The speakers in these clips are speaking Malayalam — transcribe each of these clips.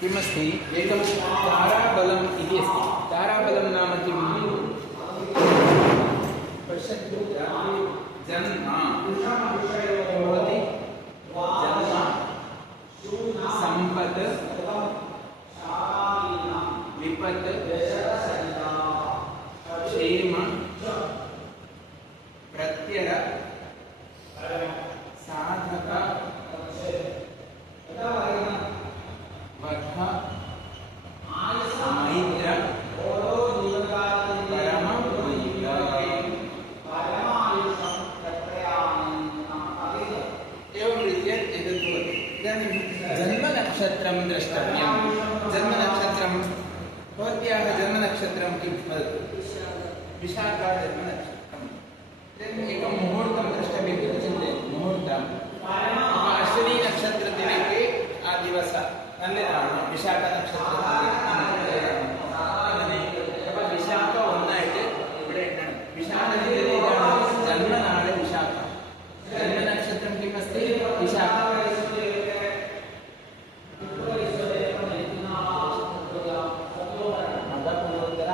किमस्ति एकं ताराबलम् इति अस्ति। ताराबलं नाम किं? पश्यन्तु जन्म भवति, जन्म सम्पत् विपत् क्षेम प्रत्यय साधक वध मैत्र परम एवं रीत्या एतद् भवति। इदानीं जन्मनक्षत्रं द्रष्टव्यं। जन्मनक्षत्रं भवत्याः जन्मनक्षत्रं किं वदतु? विशाखा जन्मनक्षत्रम्। इदानीम् एकं मुहूर्तं द्रष्टव्यम् इति चिन्तयतु। मुहूर्तम् अश्विनी नक्षत्रदिने आ दिवस നല്ലതാണ്. വിശാഖ നക്ഷത്രത്തിൽ വിശാഖ ഒന്നായിട്ട് ഇവിടെ എണ്ണണം. വിശാഖത്തിന്റെ ജന്മനാള് വിശാഖ. ജന്മനക്ഷത്രം കിമസ്തി? വിശാഖ.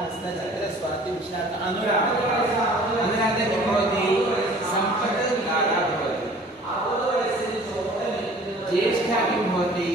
हस्तचक्र स्वाति विशाख अनुराग. अनुराग किं भवति? सम्पत् लाभः भवति. ज्येष्ठा किं भवति?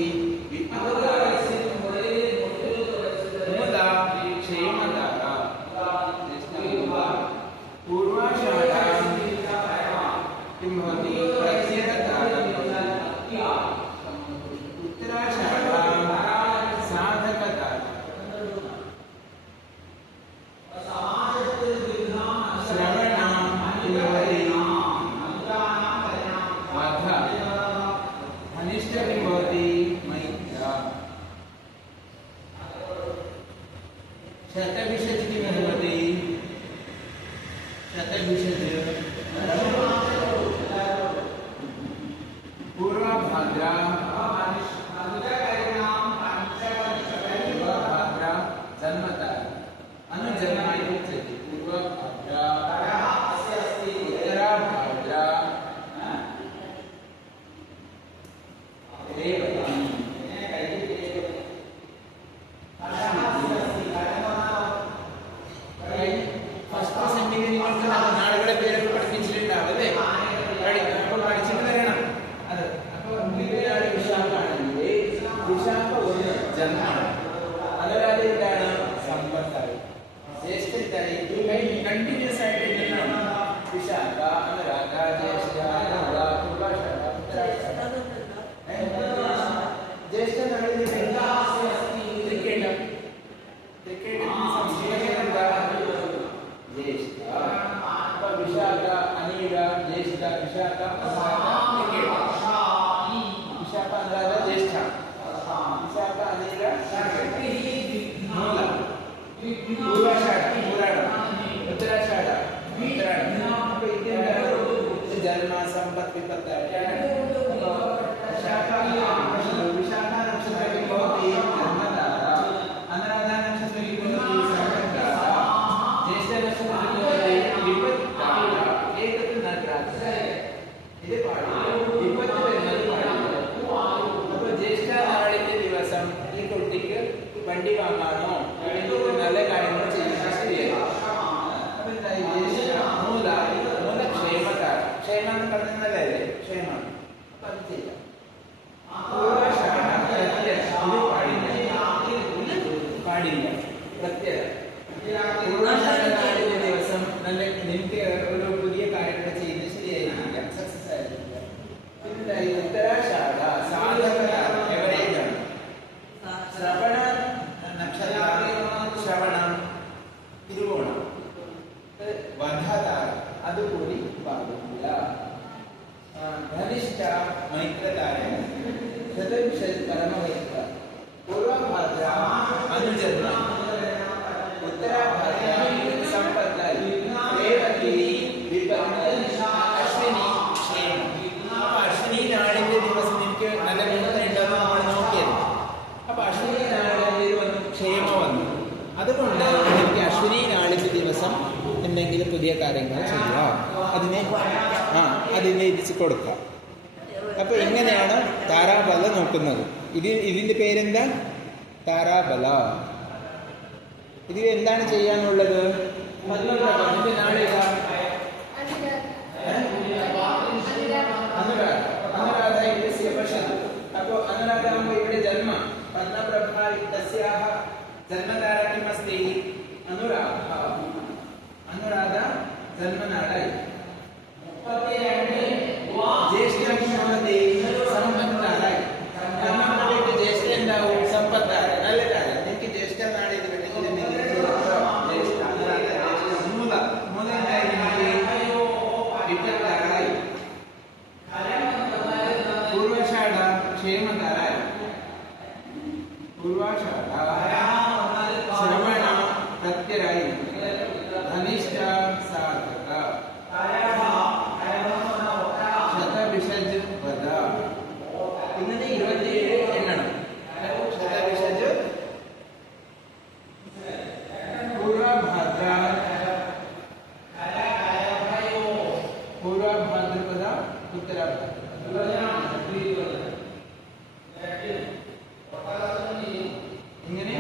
എന്തെങ്കിലും പുതിയ കാര്യങ്ങൾ ചെയ്യുക, അതിനെ എഴുതിച്ച് കൊടുക്കുക. അപ്പോൾ ഇങ്ങനെയാണ് താരാബല നോക്കുന്നത്. ഇതിൻ്റെ പേരെന്താ? താരാബല. ഇതിൽ എന്താണ് ചെയ്യാനുള്ളത്? പത്മപ്രഭ നാളെ അനുരാധ ഇത്യസ്യ പശ്യതു. അപ്പോൾ അനുരാധ ആകുമ്പോൾ ഇവിടെ ജന്മ പത്മപ്രഭ ഇത്യസ്യാഹ ജന്മതാര കിമസ്തി? അനുരാധ. അനുരാധ ജന്മനാളായി. ജ്യേഷ്ഠാക്ഷമത്തെ സമ്പത്താറായി. നമുക്ക് ജ്യേഷ്ഠ ഉണ്ടാവും, സമ്പത്താറ്. നല്ല കാര്യം. എനിക്ക് ജ്യേഷ്ഠ നാളെ ഇത് വിട്ടത്താറായി. പൂർവഷാഢ ക്ഷേമതാറായി. പൂർവാഷാഢ ശ്രവണ പ്രത്യരായി. ധനിഷ്ഠ സാധക. ശതവിഷജ് വദ. ഇങ്ങനെ 27 എണ്ണണം. ശതവിഷജ് പൂർവഭാദ്ര പൂർവഭാദ്രപദ ഉത്തരഭാദ്ര. ഇങ്ങനെ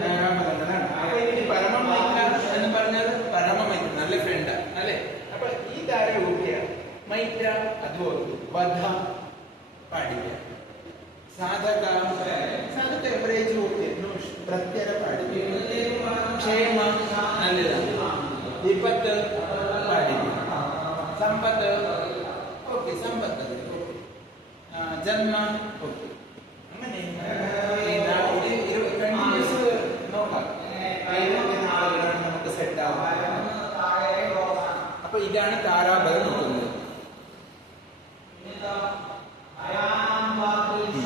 താരാബലങ്ങളാണ്. അപ്പൊ ഇതിന് പരമമൈത്ര എന്ന് പറഞ്ഞാൽ പരമമൈത്ര, നല്ല ഫ്രണ്ട് അല്ലേ? അപ്പൊ ഈ താര ഓക്കെയാണ്. മൈത്ര അതോ വധ പാടില്ല. സാധക സാധക എവറേജ് ഓക്കെ. പ്രത്യര പാടില്ല. ക്ഷേമ നല്ലതാണ്. വിപത്ത് പാടില്ല. സമ്പത്ത് ഓക്കെ, സമ്പത്ത്. ജന്മ ഓക്കെ.